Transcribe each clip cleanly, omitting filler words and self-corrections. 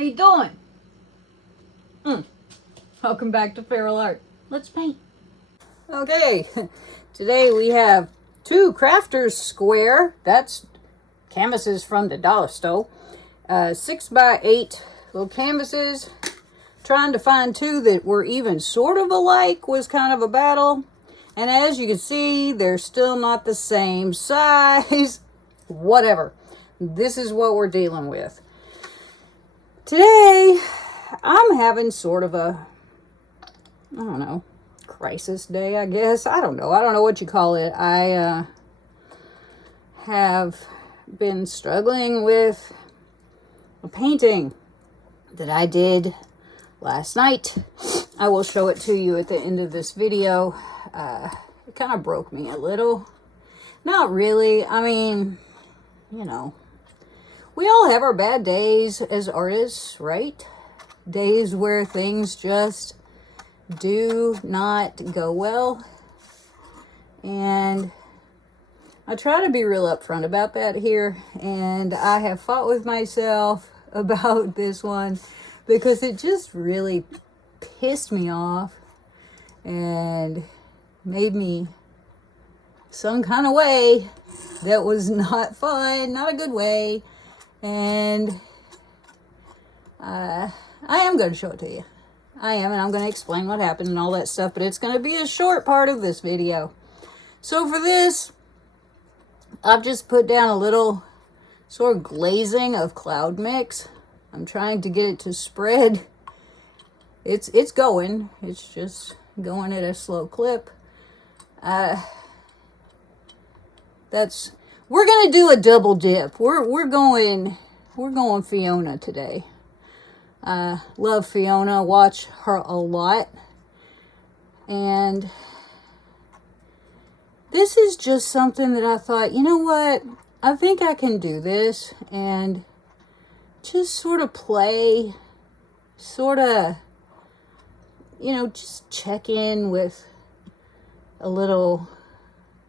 you doing? Welcome back to Feral Art. Let's paint. Okay, today we have 2 crafters square. That's canvases from the dollar store. 6x8 little canvases. Trying to find 2 that were even sort of alike was kind of a battle. And as you can see, they're still not the same size. Whatever. This is what we're dealing with. Today, I'm having sort of a, I don't know, crisis day, I guess. I don't know what you call it. I have been struggling with a painting that I did last night. I will show it to you at the end of this video. It kind of broke me a little. Not really. I mean, you know, we all have our bad days as artists, right? Days where things just do not go well. And I try to be real upfront about that here. And I have fought with myself about this one because it just really pissed me off and made me some kind of way that was not fun, not a good way. And I am going to show it to you. I am, and I'm going to explain what happened and all that stuff, but it's going to be a short part of this video. So for this, I've just put down a little sort of glazing of cloud mix. I'm trying to get it to spread. It's going. It's just going at a slow clip. We're gonna do a double dip. We're going Fiona today. Love Fiona, watch her a lot. And this is just something that I thought, you know what? I think I can do this and just sort of play, you know, just check in with a little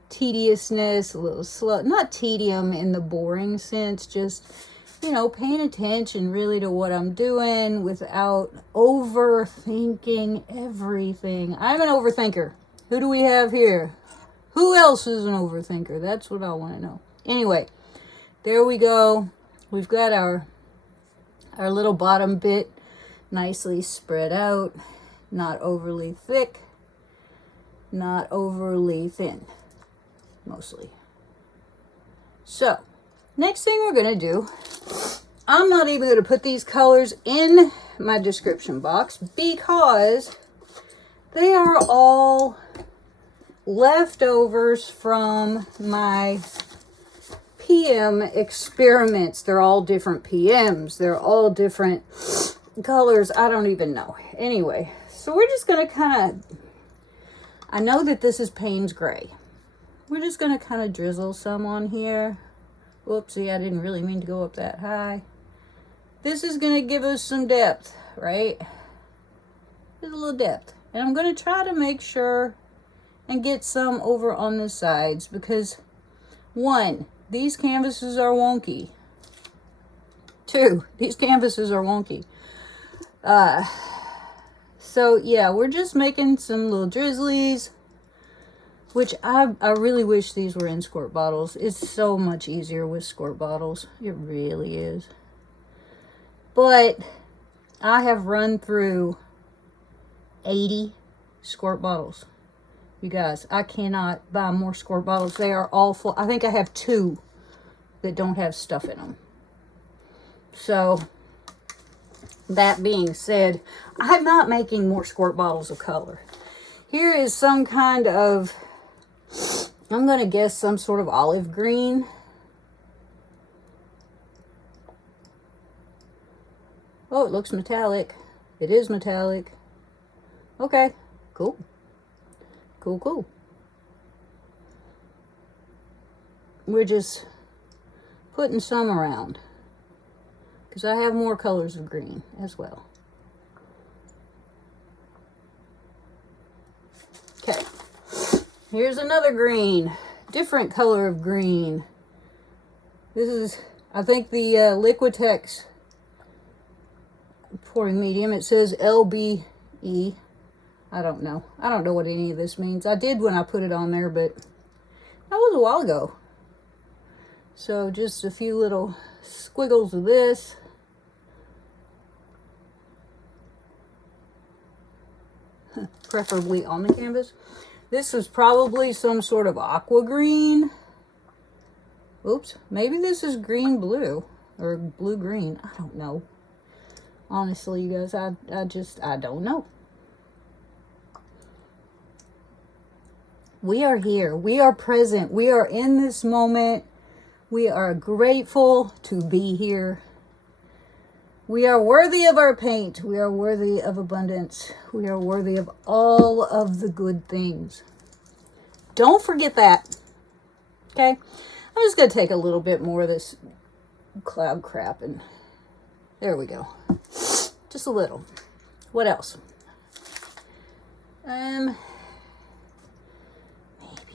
tediousness, a little slow, not tedium in the boring sense, just, you know, paying attention really to what I'm doing without overthinking everything. I'm an overthinker. Who do we have here? Who else is an overthinker? That's what I want to know. Anyway, there we go. We've got our little bottom bit nicely spread out, not overly thick, not overly thin. Mostly. So, next thing we're going to do, I'm not even going to put these colors in my description box because they are all leftovers from my PM experiments. They're all different PMs. They're all different colors. I don't even know. Anyway, so we're just going to kind of, I know that this is Payne's Gray. We're just going to kind of drizzle some on here. Whoopsie, I didn't really mean to go up that high. This is going to give us some depth, right? Just a little depth. And I'm going to try to make sure and get some over on the sides because 1, these canvases are wonky. 2, these canvases are wonky. So yeah, we're just making some little drizzlies. Which I really wish these were in squirt bottles. It's so much easier with squirt bottles. It really is. But I have run through 80 squirt bottles. You guys, I cannot buy more squirt bottles. They are all full. I think I have 2 that don't have stuff in them. So, that being said, I'm not making more squirt bottles of color. Here is some kind of, I'm going to guess some sort of olive green. Oh, it looks metallic. It is metallic. Okay, cool. Cool. We're just putting some around because I have more colors of green as well. Okay. Here's another green, different color of green. This is, I think, the Liquitex pouring medium. It says LBE. I don't know. I don't know what any of this means. I did when I put it on there, but that was a while ago. So just a few little squiggles of this. Preferably on the canvas. This is probably some sort of aqua green. Oops, maybe this is green blue or blue green. I don't know. Honestly, you guys, I don't know. We are here. We are present. We are in this moment. We are grateful to be here. We are worthy of our paint. We are worthy of abundance. We are worthy of all of the good things. Don't forget that. Okay? I'm just going to take a little bit more of this cloud crap and there we go. Just a little. What else? Maybe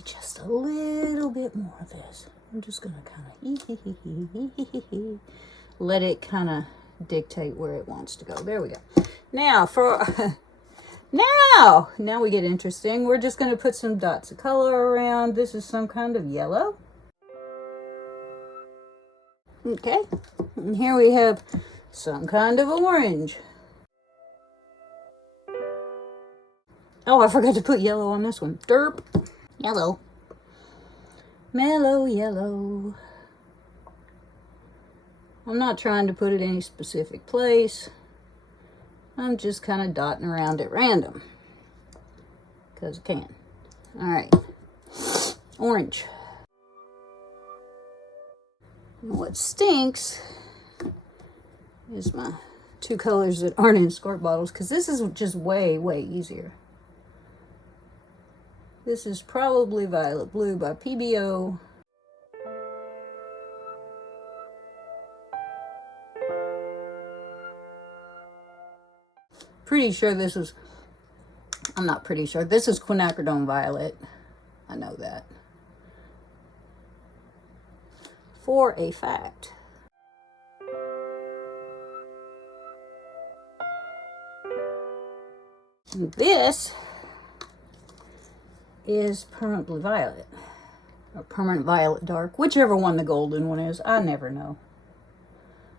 just a little bit more of this. I'm just going to kind of let it kind of dictate where it wants to go. There we go. Now now we get interesting. We're just going to put some dots of color around. This is some kind of yellow. Okay. And here we have some kind of orange. Oh, I forgot to put yellow on this one. Derp. Yellow. Mellow yellow. I'm not trying to put it in any specific place. I'm just kind of dotting around at random. Because I can. Alright. Orange. And what stinks is my two colors that aren't in squirt bottles. Because this is just way, way easier. This is probably Violet Blue by PBO. Pretty sure this is, I'm not pretty sure, this is quinacridone violet. I know that for a fact. And this is permanent blue violet, or permanent violet dark, whichever one the golden one is. I never know.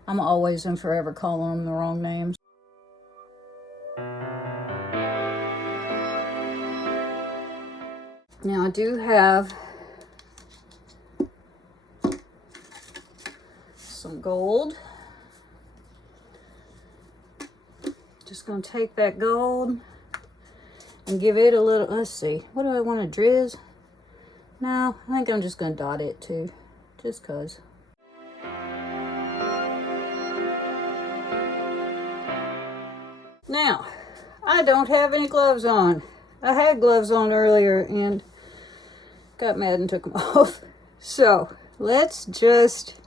I'm always and forever calling them the wrong names. Now I do have some gold. Just going to take that gold and give it a little, let's see, what do I want to drizz? No, I think I'm just going to dot it too, just cause. Now, I don't have any gloves on. I had gloves on earlier and got mad and took them off. So let's just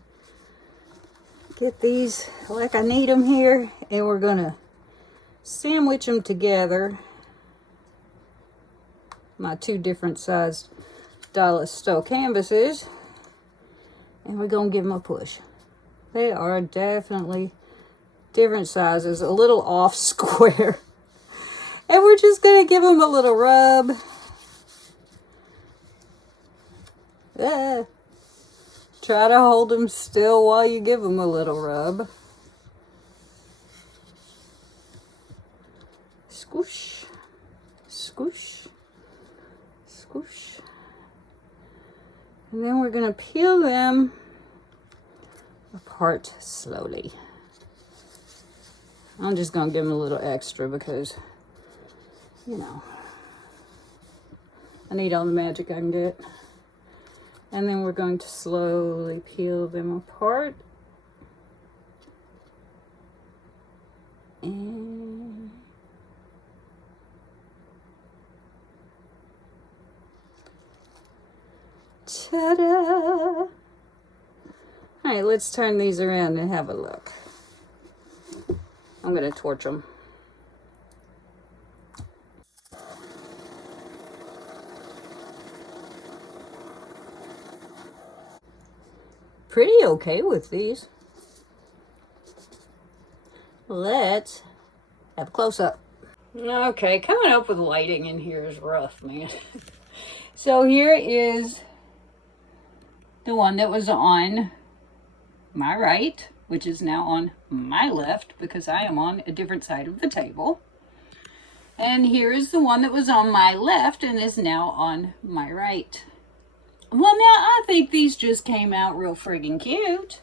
get these like I need them here, and we're gonna sandwich them together. My two different sized Dallas Stowe canvases, and we're gonna give them a push. They are definitely different sizes, a little off square. And we're just going to give them a little rub. Try to hold them still while you give them a little rub. Squish, squish, squish. And then we're going to peel them apart slowly. I'm just going to give them a little extra because, you know, I need all the magic I can get. And then we're going to slowly peel them apart. And ta-da! All right, let's turn these around and have a look. I'm going to torch them. Pretty okay with these. let's have a close-up. Okay, coming up with lighting in here is rough, man. So here is the one that was on my right, which is now on my left because I am on a different side of the table. And here is the one that was on my left and is now on my right. Well, now I think these just came out real friggin' cute.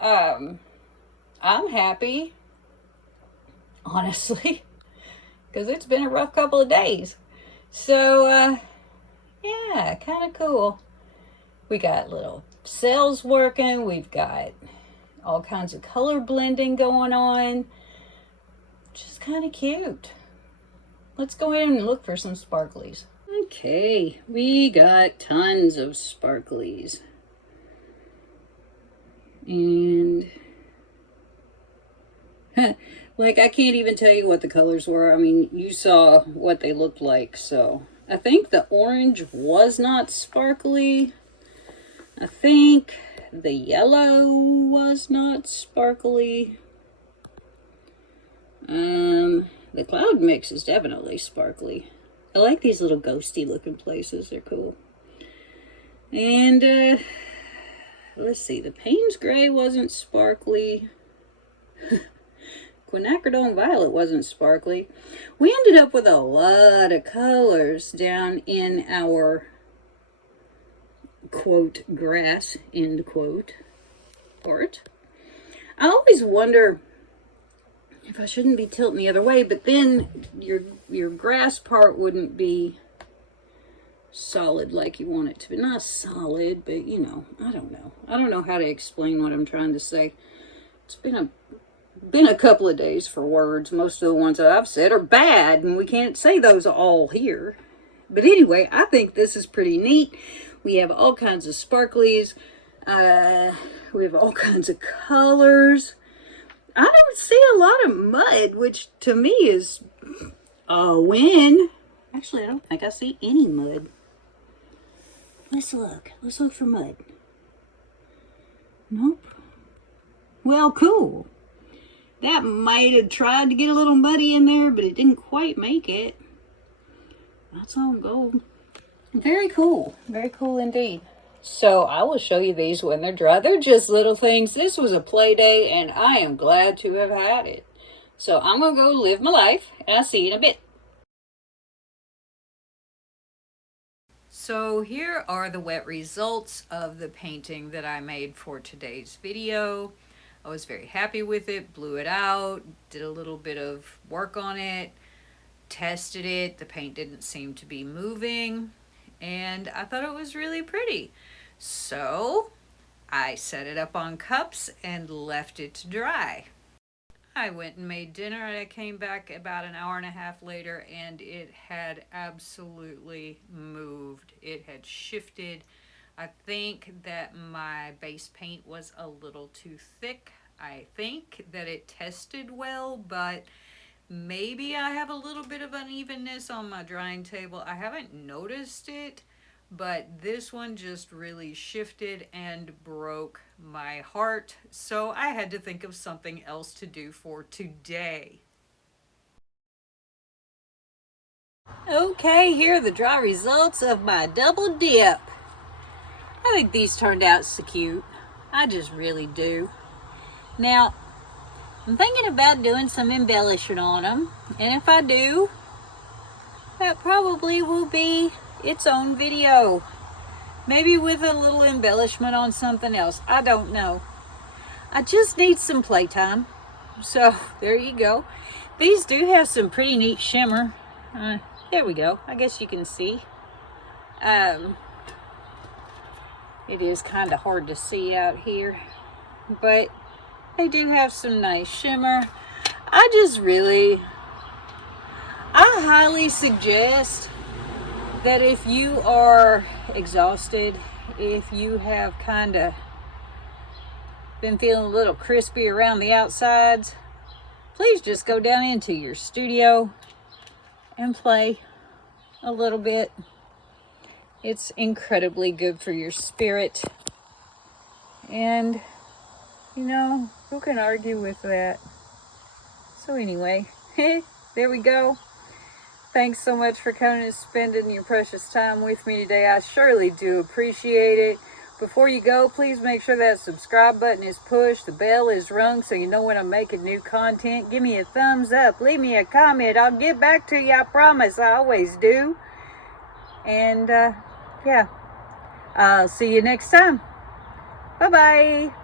I'm happy, honestly, because it's been a rough couple of days. So, yeah, kind of cool. We got little cells working. We've got all kinds of color blending going on. Just kind of cute. Let's go in and look for some sparklies. Okay, we got tons of sparklies. And like, I can't even tell you what the colors were. I mean, you saw what they looked like. So I think the orange was not sparkly. I think the yellow was not sparkly. The cloud mix is definitely sparkly. I like these little ghosty looking places. They're cool. And let's see, the Payne's Gray wasn't sparkly. Quinacridone Violet wasn't sparkly. We ended up with a lot of colors down in our, quote, grass, end quote, part. I always wonder if I shouldn't be tilting the other way, but then your grass part wouldn't be solid like you want it to be. Not solid, but you know, I don't know. I don't know how to explain what I'm trying to say. It's been a couple of days for words. Most of the ones that I've said are bad, and we can't say those all here. But anyway, I think this is pretty neat. We have all kinds of sparklies. We have all kinds of colors. I don't see a lot of mud, which to me is a win. Actually, I don't think I see any mud. Let's look. Let's look for mud. Nope. Well, cool. That might have tried to get a little muddy in there, but it didn't quite make it. That's all gold. Very cool. Very cool indeed. So I will show you these when they're dry. They're just little things. This was a play day, and I am glad to have had it. So I'm going to go live my life, and I'll see you in a bit. So here are the wet results of the painting that I made for today's video. I was very happy with it, blew it out, did a little bit of work on it, tested it. The paint didn't seem to be moving, and I thought it was really pretty. So I set it up on cups and left it to dry. I went and made dinner, and I came back about an hour and a half later, and it had absolutely moved. It had shifted. I think that my base paint was a little too thick. I think that it tested well, but maybe I have a little bit of unevenness on my drying table. I haven't noticed it, but this one just really shifted and broke my heart. So I had to think of something else to do for today. Okay, here are the dry results of my double dip. I think these turned out so cute. I just really do. Now, I'm thinking about doing some embellishment on them, and if I do, that probably will be its own video. Maybe with a little embellishment on something else. I don't know. I just need some playtime. So, there you go. These do have some pretty neat shimmer. There we go. I guess you can see. It is kind of hard to see out here, but they do have some nice shimmer. I highly suggest that if you are exhausted, if you have kind of been feeling a little crispy around the outsides, please just go down into your studio and play a little bit. It's incredibly good for your spirit. And, you know, who can argue with that? So anyway, there we go. Thanks so much for coming and spending your precious time with me today. I surely do appreciate it. Before you go, please make sure that subscribe button is pushed, the bell is rung so you know when I'm making new content. Give me a thumbs up, leave me a comment. I'll get back to you, I promise. I always do. And yeah, I'll see you next time. Bye-bye.